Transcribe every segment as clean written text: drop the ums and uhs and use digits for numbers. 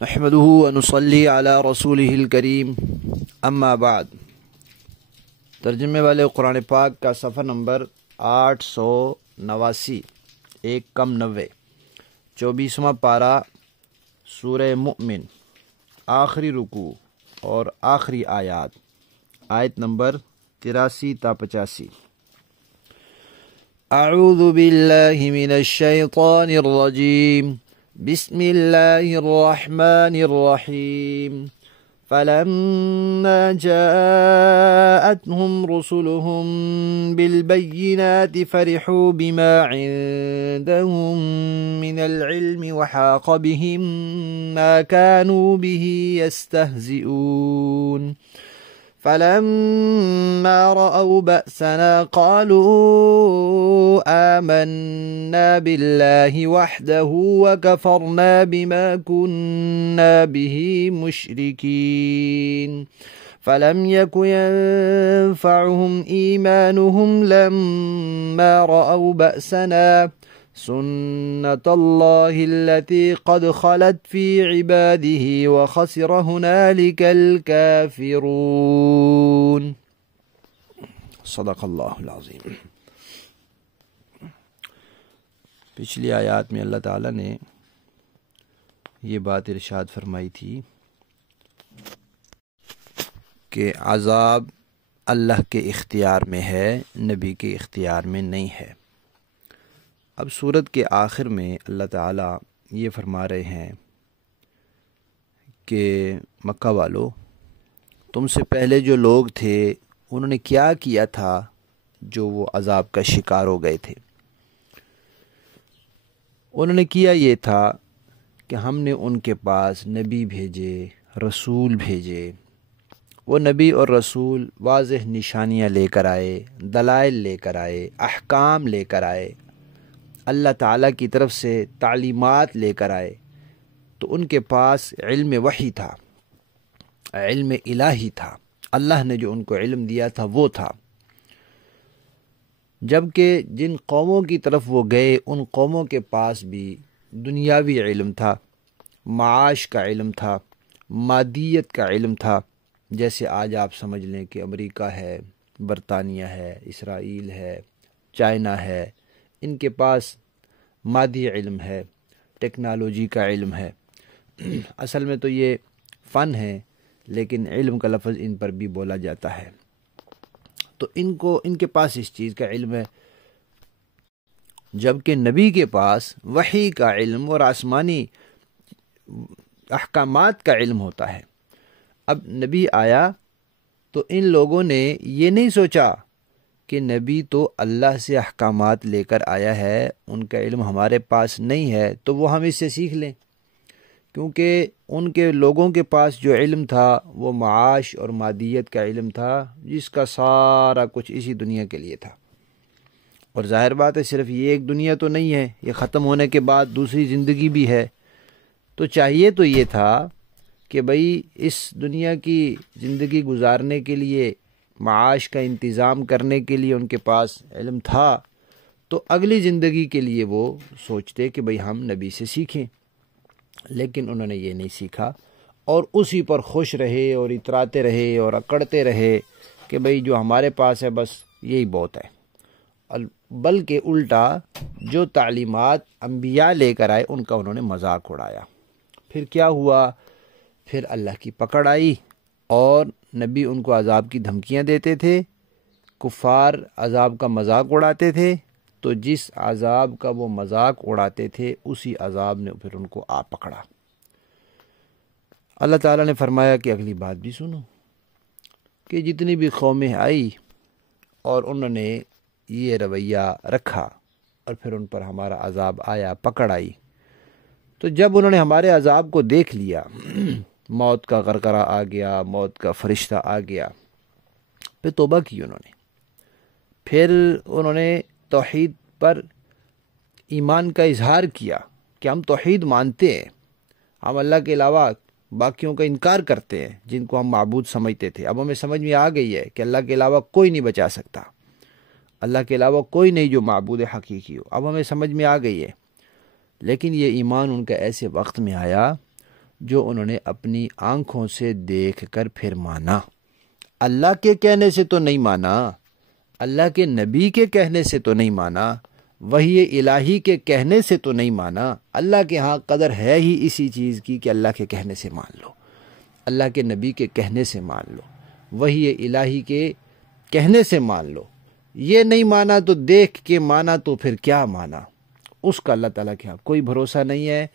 نحمده ونصلي على رسوله الکریم اما بعد۔ ترجمے والے قرآن پاک کا صفحہ نمبر 889، 190، 24واں پارہ سورہ مؤمن، آخری رکوع اور آخری آیات، آیت نمبر 83 تا 85۔ اعوذ باللہ من الشیطان الرجیم، بسم اللہ الرحمن الرحیم۔ فلما جاءتهم رسلهم بالبينات فرحوا بما عندهم من العلم وحاق بهم ما كانوا به يستهزئون فلما رأوا بأسنا قالوا آمنا بالله وحده وكفرنا بما كنا به مشركين فلم يك ينفعهم إيمانهم لما رأوا بأسنا سنة الله التي قد خلت في عباده وخسر هنالك الكافرون۔ صدق اللہ العظیم۔ پچھلی آیات میں اللہ تعالیٰ نے یہ بات ارشاد فرمائی تھی کہ عذاب اللہ کے اختیار میں ہے، نبی کے اختیار میں نہیں ہے۔ اب سورت کے آخر میں اللہ تعالیٰ یہ فرما رہے ہیں کہ مکہ والو، تم سے پہلے جو لوگ تھے انہوں نے کیا کیا تھا جو وہ عذاب کا شکار ہو گئے تھے؟ انہوں نے کیا یہ تھا کہ ہم نے ان کے پاس نبی بھیجے، رسول بھیجے، وہ نبی اور رسول واضح نشانیاں لے کر آئے، دلائل لے کر آئے، احکام لے کر آئے، اللہ تعالیٰ کی طرف سے تعلیمات لے کر آئے، تو ان کے پاس علم وحی تھا، علم الہی تھا، اللہ نے جو ان کو علم دیا تھا وہ تھا۔ جبکہ جن قوموں کی طرف وہ گئے ان قوموں کے پاس بھی دنیاوی علم تھا، معاش کا علم تھا، مادیت کا علم تھا۔ جیسے آج آپ سمجھ لیں کہ امریکہ ہے، برطانیہ ہے، اسرائیل ہے، چائنا ہے، ان کے پاس مادی علم ہے، ٹیکنالوجی کا علم ہے۔ اصل میں تو یہ فن ہے، لیکن علم کا لفظ ان پر بھی بولا جاتا ہے۔ تو ان کے پاس اس چیز کا علم ہے، جبکہ نبی کے پاس وحی کا علم اور آسمانی احکامات کا علم ہوتا ہے۔ اب نبی آیا تو ان لوگوں نے یہ نہیں سوچا کہ نبی تو اللہ سے احکامات لے کر آیا ہے، ان کا علم ہمارے پاس نہیں ہے تو وہ ہم اس سے سیکھ لیں، کیونکہ ان کے لوگوں کے پاس جو علم تھا وہ معاش اور مادیت کا علم تھا، جس کا سارا کچھ اسی دنیا کے لیے تھا۔ اور ظاہر بات ہے صرف یہ ایک دنیا تو نہیں ہے، یہ ختم ہونے کے بعد دوسری زندگی بھی ہے۔ تو چاہیے تو یہ تھا کہ بھئی اس دنیا کی زندگی گزارنے کے لیے، معاش کا انتظام کرنے کے لیے ان کے پاس علم تھا، تو اگلی زندگی کے لیے وہ سوچتے کہ بھئی ہم نبی سے سیکھیں، لیکن انہوں نے یہ نہیں سیکھا اور اسی پر خوش رہے اور اتراتے رہے اور اکڑتے رہے کہ بھئی جو ہمارے پاس ہے بس یہی بہت ہے۔ بلکہ الٹا جو تعلیمات انبیاء لے کر آئے ان کا انہوں نے مذاق اڑایا۔ پھر کیا ہوا؟ پھر اللہ کی پکڑ آئی اور نبی ان کو عذاب کی دھمکیاں دیتے تھے، کفار عذاب کا مذاق اڑاتے تھے، تو جس عذاب کا وہ مذاق اڑاتے تھے اسی عذاب نے پھر ان کو آ پکڑا۔ اللہ تعالیٰ نے فرمایا کہ اگلی بات بھی سنو کہ جتنی بھی قومیں آئی اور انہوں نے یہ رویہ رکھا اور پھر ان پر ہمارا عذاب آیا، پکڑ آئی، تو جب انہوں نے ہمارے عذاب کو دیکھ لیا، موت کا غرغرہ آ گیا، موت کا فرشتہ آ گیا، پھر توبہ کی انہوں نے، پھر انہوں نے توحید پر ایمان کا اظہار کیا کہ ہم توحید مانتے ہیں، ہم اللہ کے علاوہ باقیوں کا انکار کرتے ہیں جن کو ہم معبود سمجھتے تھے۔ اب ہمیں سمجھ میں آ گئی ہے کہ اللہ کے علاوہ کوئی نہیں بچا سکتا، اللہ کے علاوہ کوئی نہیں جو معبود حقیقی ہو، اب ہمیں سمجھ میں آ گئی ہے۔ لیکن یہ ایمان ان کا ایسے وقت میں آیا جو انہوں نے اپنی آنکھوں سے دیکھ کر پھر مانا۔ اللہ کے کہنے سے تو نہیں مانا، اللہ کے نبی کے کہنے سے تو نہیں مانا، وحی الہی کے کہنے سے تو نہیں مانا۔ اللہ کے ہاں قدر ہے ہی اسی چیز کی کہ اللہ کے کہنے سے مان لو، اللہ کے نبی کے کہنے سے مان لو، وحی الہی کے کہنے سے مان لو۔ یہ نہیں مانا تو دیکھ کے مانا تو پھر کیا مانا؟ اس کا اللہ تعالیٰ کے ہاں کوئی بھروسہ نہیں ہے۔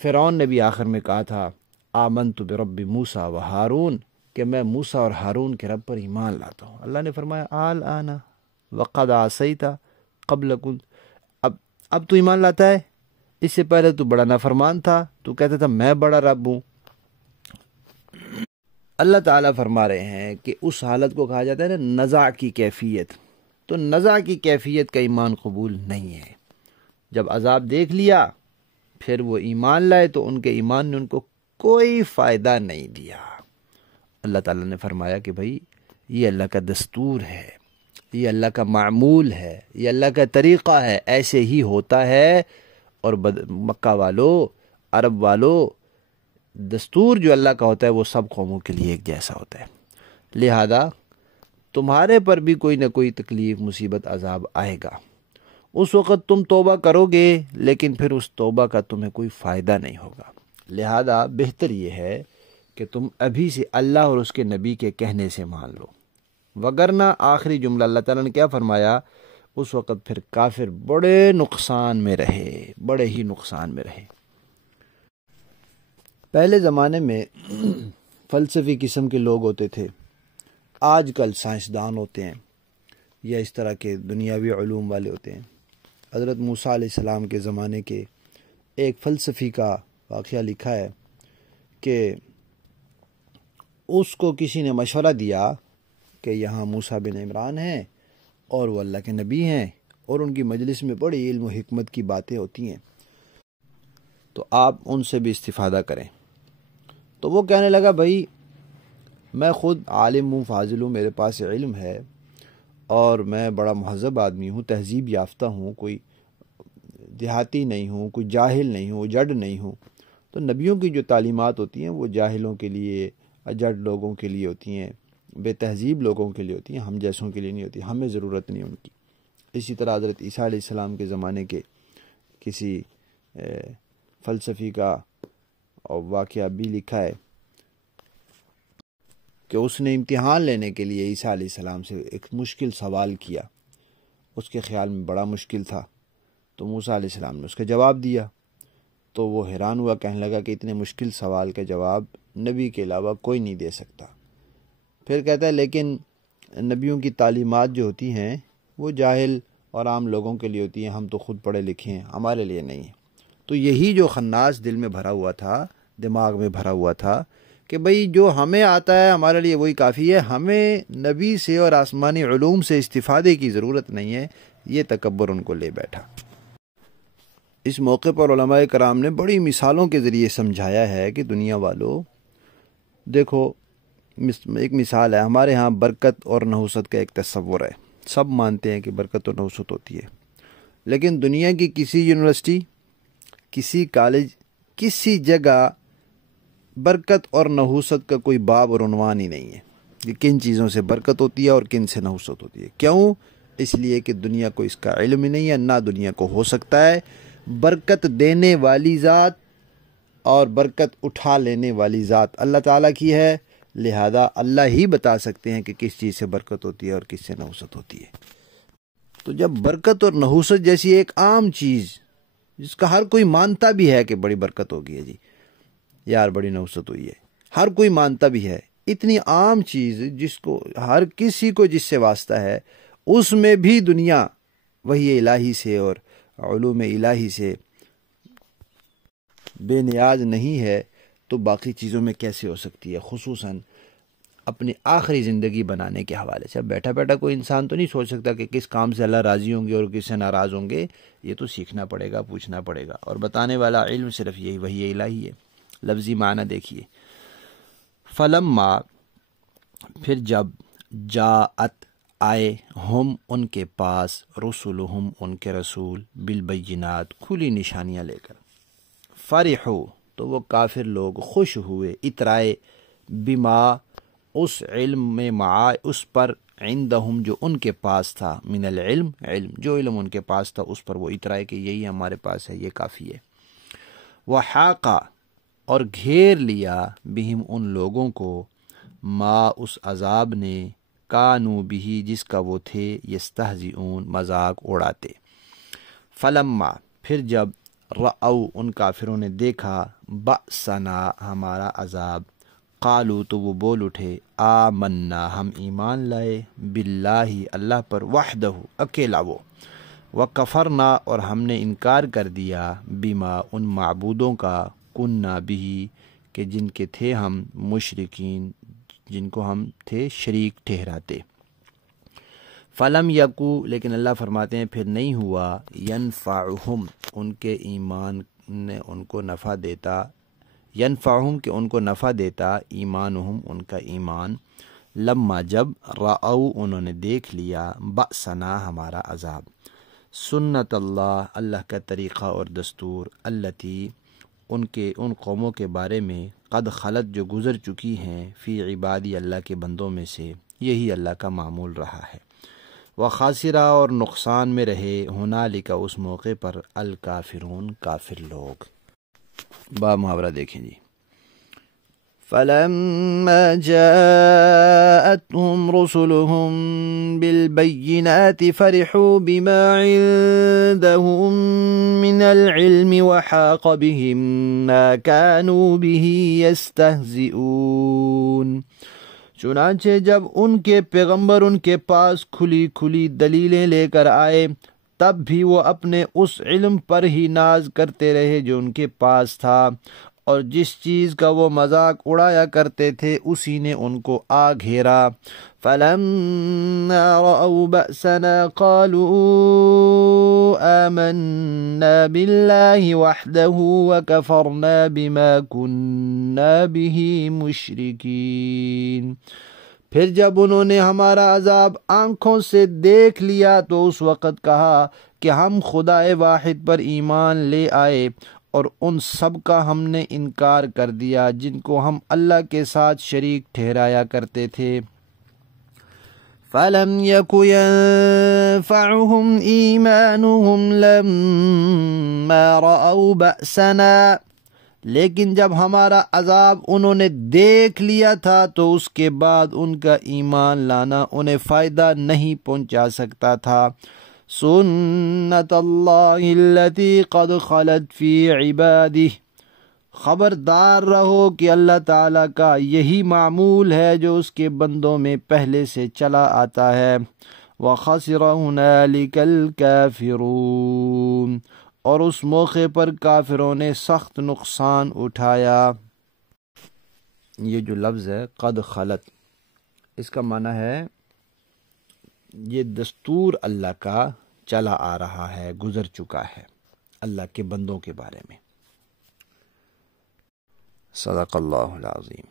فرعون نے بھی آخر میں کہا تھا آمنت برب موسیٰ و ہارون، کہ میں موسیٰ اور ہارون کے رب پر ایمان لاتا ہوں۔ اللہ نے فرمایا الآن وقد عصیت قبل کن، اب تو ایمان لاتا ہے، اس سے پہلے تو بڑا نافرمان تھا، تو کہتا تھا میں بڑا رب ہوں۔ اللہ تعالیٰ فرما رہے ہیں کہ اس حالت کو کہا جاتا ہے نا نزع کی کیفیت، تو نزع کی کیفیت کا ایمان قبول نہیں ہے۔ جب عذاب دیکھ لیا پھر وہ ایمان لائے تو ان کے ایمان نے ان کو کوئی فائدہ نہیں دیا۔ اللہ تعالیٰ نے فرمایا کہ بھائی یہ اللہ کا دستور ہے، یہ اللہ کا معمول ہے، یہ اللہ کا طریقہ ہے، ایسے ہی ہوتا ہے۔ اور مکہ والو، عرب والو، دستور جو اللہ کا ہوتا ہے وہ سب قوموں کے لیے ایک جیسا ہوتا ہے۔ لہذا تمہارے پر بھی کوئی نہ کوئی تکلیف، مصیبت، عذاب آئے گا، اس وقت تم توبہ کرو گے لیکن پھر اس توبہ کا تمہیں کوئی فائدہ نہیں ہوگا۔ لہذا بہتر یہ ہے کہ تم ابھی سے اللہ اور اس کے نبی کے کہنے سے مان لو، وگرنہ آخری جملہ اللہ تعالیٰ نے کیا فرمایا؟ اس وقت پھر کافر بڑے نقصان میں رہے، بڑے ہی نقصان میں رہے۔ پہلے زمانے میں فلسفی قسم کے لوگ ہوتے تھے، آج کل سائنسدان ہوتے ہیں یا اس طرح کے دنیاوی علوم والے ہوتے ہیں۔ حضرت موسیٰ علیہ السلام کے زمانے کے ایک فلسفی کا واقعہ لکھا ہے کہ اس کو کسی نے مشورہ دیا کہ یہاں موسیٰ بن عمران ہیں اور وہ اللہ کے نبی ہیں اور ان کی مجلس میں بڑی علم و حکمت کی باتیں ہوتی ہیں، تو آپ ان سے بھی استفادہ کریں۔ تو وہ کہنے لگا بھائی میں خود عالم ہوں، فاضل ہوں، میرے پاس علم ہے اور میں بڑا مہذب آدمی ہوں، تہذیب یافتہ ہوں، کوئی دیہاتی نہیں ہوں، کوئی جاہل نہیں ہوں، جڑ نہیں ہوں۔ تو نبیوں کی جو تعلیمات ہوتی ہیں وہ جاہلوں کے لیے، جڑ لوگوں کے لیے ہوتی ہیں، بے تہذیب لوگوں کے لیے ہوتی ہیں، ہم جیسوں کے لیے نہیں ہوتی، ہمیں ضرورت نہیں ان کی۔ اسی طرح حضرت عیسیٰ علیہ السلام کے زمانے کے کسی فلسفی کا واقعہ بھی لکھا ہے کہ اس نے امتحان لینے کے لیے عیسیٰ علیہ السلام سے ایک مشکل سوال کیا، اس کے خیال میں بڑا مشکل تھا، تو موسیٰ علیہ السلام نے اس کا جواب دیا، تو وہ حیران ہوا، کہنے لگا کہ اتنے مشکل سوال کا جواب نبی کے علاوہ کوئی نہیں دے سکتا۔ پھر کہتا ہے لیکن نبیوں کی تعلیمات جو ہوتی ہیں وہ جاہل اور عام لوگوں کے لیے ہوتی ہیں، ہم تو خود پڑھے لکھے ہیں، ہمارے لیے نہیں ہے۔ تو یہی جو خناس دل میں بھرا ہوا تھا، دماغ میں بھرا ہوا تھا کہ بھئی جو ہمیں آتا ہے ہمارے لیے وہی کافی ہے، ہمیں نبی سے اور آسمانی علوم سے استفادے کی ضرورت نہیں ہے، یہ تکبر ان کو لے بیٹھا۔ اس موقع پر علماء کرام نے بڑی مثالوں کے ذریعے سمجھایا ہے کہ دنیا والو دیکھو، ایک مثال ہے، ہمارے ہاں برکت اور نحوست کا ایک تصور ہے، سب مانتے ہیں کہ برکت اور نحوست ہوتی ہے، لیکن دنیا کی کسی یونیورسٹی، کسی کالج، کسی جگہ برکت اور نحوست کا کوئی باب اور عنوان ہی نہیں ہے کہ کن چیزوں سے برکت ہوتی ہے اور کن سے نحوست ہوتی ہے۔ کیوں؟ اس لیے کہ دنیا کو اس کا علم ہی نہیں ہے، نہ دنیا کو ہو سکتا ہے۔ برکت دینے والی ذات اور برکت اٹھا لینے والی ذات اللہ تعالیٰ کی ہے، لہذا اللہ ہی بتا سکتے ہیں کہ کس چیز سے برکت ہوتی ہے اور کس سے نحوست ہوتی ہے۔ تو جب برکت اور نحوست جیسی ایک عام چیز جس کا ہر کوئی مانتا بھی ہے کہ بڑی برکت ہوگی ہے، جی یار بڑی نحوست ہوئی ہے، ہر کوئی مانتا بھی ہے، اتنی عام چیز جس کو ہر کسی کو جس سے واسطہ ہے، اس میں بھی دنیا وحی الہی سے اور علوم الہی سے بے نیاز نہیں ہے، تو باقی چیزوں میں کیسے ہو سکتی ہے؟ خصوصاً اپنی آخری زندگی بنانے کے حوالے سے۔ اب بیٹھا بیٹھا کوئی انسان تو نہیں سوچ سکتا کہ کس کام سے اللہ راضی ہوں گے اور کس سے ناراض ہوں گے، یہ تو سیکھنا پڑے گا، پوچھنا پڑے گا، اور بتانے والا علم صرف یہی وحی الہی ہے۔ لفظی معنی دیکھیے، فلما، پھر جب، جاءت، آئے، ہم، ان کے پاس، رسولہم، ان کے رسول، بالبینات، کھلی نشانیاں لے کر، فرحو، تو وہ کافر لوگ خوش ہوئے، اترائے، بما اس علم میں، مع اس پر، عندہم جو ان کے پاس تھا، من العلم علم، جو علم ان کے پاس تھا اس پر وہ اترائے کہ یہی ہمارے پاس ہے، یہ کافی ہے۔ وحاقہ اور گھیر لیا، بہم ان لوگوں کو، ما اس عذاب نے، کانو بھی جس کا وہ تھے، یستہزئون مذاق اڑاتے۔ فلما پھر جب، رأو ان کافروں نے دیکھا، بأسنا ہمارا عذاب، قالو تو وہ بول اٹھے، آمنا ہم ایمان لائے، باللہ اللہ پر، وحدہ اکیلا وہ، وکفرنا اور ہم نے انکار کر دیا، بما ان معبودوں کا، کننا بھی کہ جن کے تھے ہم، مشرکین جن کو ہم تھے شریک ٹھہراتے۔ فلم یکو لیکن اللہ فرماتے ہیں پھر نہیں ہوا، ینفعہم ان کے ایمان نے ان کو نفع دیتا، ینفعہم کہ ان کو نفع دیتا، ایمانہم ان کا ایمان، لما جب، رأو انہوں نے دیکھ لیا، بأسنا ہمارا عذاب، سنت اللہ اللہ کا طریقہ اور دستور، التی ان قوموں کے بارے میں، قد خلت جو گزر چکی ہیں، فی عبادی اللہ کے بندوں میں سے، یہی اللہ کا معمول رہا ہے۔ وخاسرہ اور نقصان میں رہے، ہنالک اس موقع پر، الکافرون کافر لوگ۔ با محاورہ دیکھیں جی۔ فَلَمَّا جَاءَتْهُمْ رُسُلُهُم بِالْبَيِّنَاتِ فَرِحُوا بِمَا عِندَهُم مِّنَ الْعِلْمِ وَحَاقَ بِهِم مَّا كَانُوا بِهِ يَسْتَهْزِئُونَ۔ چنانچہ جب ان کے پیغمبر ان کے پاس کھلی کھلی دلیلیں لے کر آئے، تب بھی وہ اپنے اس علم پر ہی ناز کرتے رہے جو ان کے پاس تھا، اور جس چیز کا وہ مذاق اڑایا کرتے تھے اسی نے ان کو آ گھیرا۔ فَلَمَّا رَأَوْا بَأْسَنَا قَالُوا آمَنَّا بِاللَّهِ وَحْدَهُ وَكَفَرْنَا بِمَا كُنَّا بِهِ مُشْرِكِينَ۔ پھر جب انہوں نے ہمارا عذاب آنکھوں سے دیکھ لیا تو اس وقت کہا کہ ہم خدائے واحد پر ایمان لے آئے، اور ان سب کا ہم نے انکار کر دیا جن کو ہم اللہ کے ساتھ شریک ٹھہرایا کرتے تھے۔ فَلَمْ يَكُ يَنفَعُهُمْ إِيمَانُهُمْ لَمَّا رَأَوْا بَأْسَنَا، لیکن جب ہمارا عذاب انہوں نے دیکھ لیا تھا تو اس کے بعد ان کا ایمان لانا انہیں فائدہ نہیں پہنچا سکتا تھا۔ سنت اللہ التی قد خلت فی عبادہ، خبردار رہو کہ اللہ تعالیٰ کا یہی معمول ہے جو اس کے بندوں میں پہلے سے چلا آتا ہے۔ وَخَسِرَ هُنَالِكَ الْكَافِرُونَ، اور اس موقع پر کافروں نے سخت نقصان اٹھایا۔ یہ جو لفظ ہے قد خلت، اس کا معنی ہے یہ دستور اللہ کا چلا آ رہا ہے، گزر چکا ہے اللہ کے بندوں کے بارے میں۔ صدق اللہ العظیم۔